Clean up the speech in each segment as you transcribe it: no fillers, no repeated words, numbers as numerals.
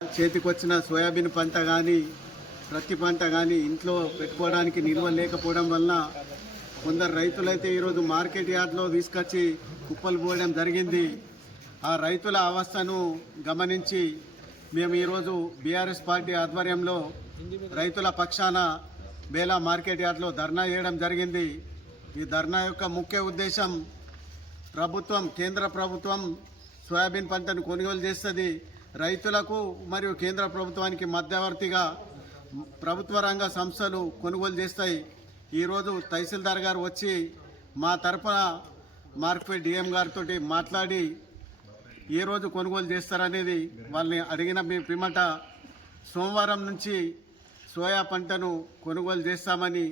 చేతికొచ్చిన సోయాబీన్ పంట కానీ ప్రతి పంట కానీ ఇంట్లో పెట్టుకోవడానికి నిల్వ లేకపోవడం వలన కొందరు రైతులైతే ఈరోజు మార్కెట్ యార్డ్లో తీసుకొచ్చి కుప్పలు పోయడం జరిగింది. ఆ రైతుల అవస్థను గమనించి మేము ఈరోజు బీఆర్ఎస్ పార్టీ ఆధ్వర్యంలో రైతుల పక్షాన బేలా మార్కెట్ యార్డ్లో ధర్నా చేయడం జరిగింది. ఈ ధర్నా యొక్క ముఖ్య ఉద్దేశం కేంద్ర ప్రభుత్వం సోయాబీన్ పంటను కొనుగోలు చేస్తుంది. రైతులకు మరియు కేంద్ర ప్రభుత్వానికి మధ్యవర్తిగా ప్రభుత్వ రంగ సంస్థలు కొనుగోలు చేస్తాయి. ఈరోజు తహసీల్దార్ గారు వచ్చి మా తరఫున మార్కెట్ డిఎం గారితో మాట్లాడి ఏ రోజు కొనుగోలు చేస్తారనేది వాళ్ళని అడిగిన పిమ్మట సోమవారం నుంచి సోయా పంటను కొనుగోలు చేస్తామని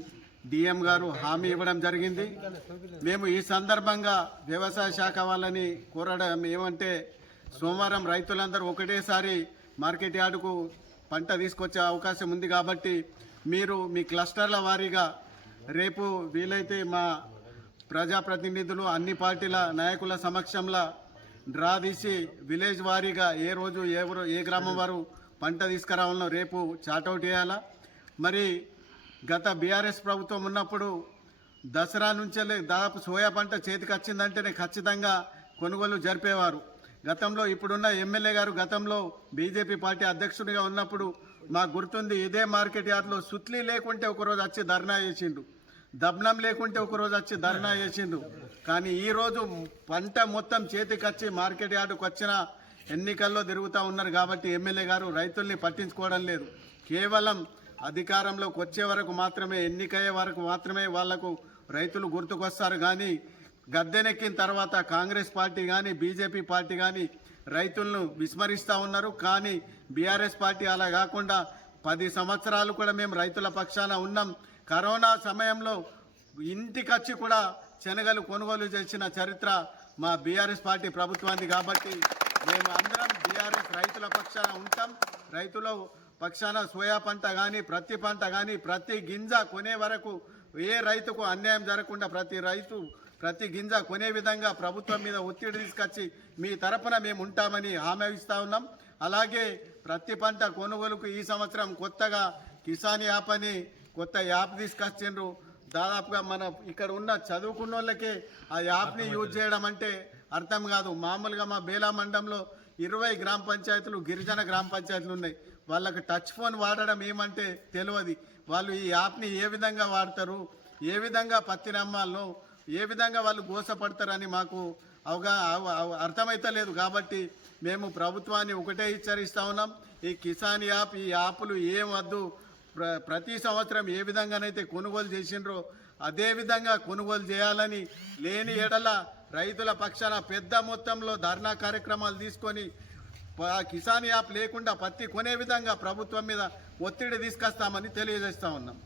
డిఎం గారు హామీ ఇవ్వడం జరిగింది. మేము ఈ సందర్భంగా వ్యవసాయ శాఖ వాళ్ళని కోరడం ఏమంటే, సోమవారం రైతులందరూ ఒకటేసారి మార్కెట్ యార్డుకు పంట తీసుకొచ్చే అవకాశం ఉంది కాబట్టి మీరు మీ క్లస్టర్ల వారీగా రేపు వీలైతే మా ప్రజాప్రతినిధులు అన్ని పార్టీల నాయకుల సమక్షంలో డ్రా తీసి విలేజ్ వారీగా ఏ రోజు ఏ గ్రామం వారు పంట తీసుకురావాలనో రేపు చాటౌట్ చేయాలా. మరి గత బీఆర్ఎస్ ప్రభుత్వం ఉన్నప్పుడు దసరా నుంచే దాదాపు సోయా పంట చేతికి వచ్చిందంటేనే ఖచ్చితంగా కొనుగోలు జరిపేవారు. గతంలో ఇప్పుడున్న ఎమ్మెల్యే గారు గతంలో బీజేపీ పార్టీ అధ్యక్షుడిగా ఉన్నప్పుడు మాకు గుర్తుంది, ఇదే మార్కెట్ యార్డ్లో సుత్లీ లేకుంటే ఒకరోజు వచ్చి ధర్నా చేసిండు, దబ్నం లేకుంటే ఒకరోజు వచ్చి ధర్నా చేసిండు. కానీ ఈరోజు పంట మొత్తం చేతికి వచ్చి మార్కెట్ యార్డుకు వచ్చిన ఎన్నికల్లో తిరుగుతూ ఉన్నారు కాబట్టి ఎమ్మెల్యే గారు రైతుల్ని పట్టించుకోవడం లేదు. కేవలం అధికారంలోకి వచ్చే వరకు మాత్రమే, ఎన్నికయ్యే వరకు మాత్రమే వాళ్లకు రైతులు గుర్తుకొస్తారు. కానీ గద్దెనెక్కిన తర్వాత కాంగ్రెస్ పార్టీ కానీ బీజేపీ పార్టీ కానీ రైతులను విస్మరిస్తూ ఉన్నారు. కానీ బీఆర్ఎస్ పార్టీ అలా కాకుండా 10 సంవత్సరాలు కూడా మేము రైతుల పక్షాన ఉన్నాం. కరోనా సమయంలో ఇంటికొచ్చి కూడా శనగలు కొనుగోలు చేసిన చరిత్ర మా బీఆర్ఎస్ పార్టీ ప్రభుత్వానికి. కాబట్టి మేము అందరం బీఆర్ఎస్ రైతుల పక్షాన ఉంటాం. రైతుల పక్షాన సోయా పంట కానీ ప్రతి పంట కానీ ప్రతి గింజ కొనే వరకు ఏ రైతుకు అన్యాయం జరగకుండా ప్రతి గింజ కొనే విధంగా ప్రభుత్వం మీద ఒత్తిడి తీసుకొచ్చి మీ తరపున మేము ఉంటామని హామీ ఇస్తా ఉన్నాం. అలాగే ప్రతి పంట కొనుగోలుకు ఈ సంవత్సరం కొత్తగా కిసాన్ యాప్ అని కొత్త యాప్ తీసుకొచ్చిండ్రు. దాదాపుగా మన ఇక్కడ ఉన్న చదువుకున్న వాళ్ళకే ఆ యాప్ని యూజ్ చేయడం అంటే అర్థం కాదు. మామూలుగా మా బేలా మండలంలో 20 గ్రామ పంచాయతీలు గిరిజన గ్రామ పంచాయతీలు ఉన్నాయి. వాళ్ళకి టచ్ ఫోన్ వాడడం ఏమంటే తెలియదు. వాళ్ళు ఈ యాప్ని ఏ విధంగా వాడతారు, ఏ విధంగా పత్తి నమ్మాలను, ఏ విధంగా వాళ్ళు గోసపడతారని మాకు అర్థమైతలేదు. కాబట్టి మేము ప్రభుత్వాన్ని ఒకటే హెచ్చరిస్తూ ఉన్నాం, ఈ కిసాన్ యాప్ ఈ యాప్లు ఏం వద్దు. ప్రతి సంవత్సరం ఏ విధంగానైతే కొనుగోలు చేసిండ్రో అదే విధంగా కొనుగోలు చేయాలని, లేని ఎడల రైతుల పక్షాన పెద్ద మొత్తంలో ధర్నా కార్యక్రమాలు తీసుకొని కిసాన్ యాప్ లేకుండా పత్తి కొనే విధంగా ప్రభుత్వం మీద ఒత్తిడి తీసుకొస్తామని తెలియజేస్తా ఉన్నాం.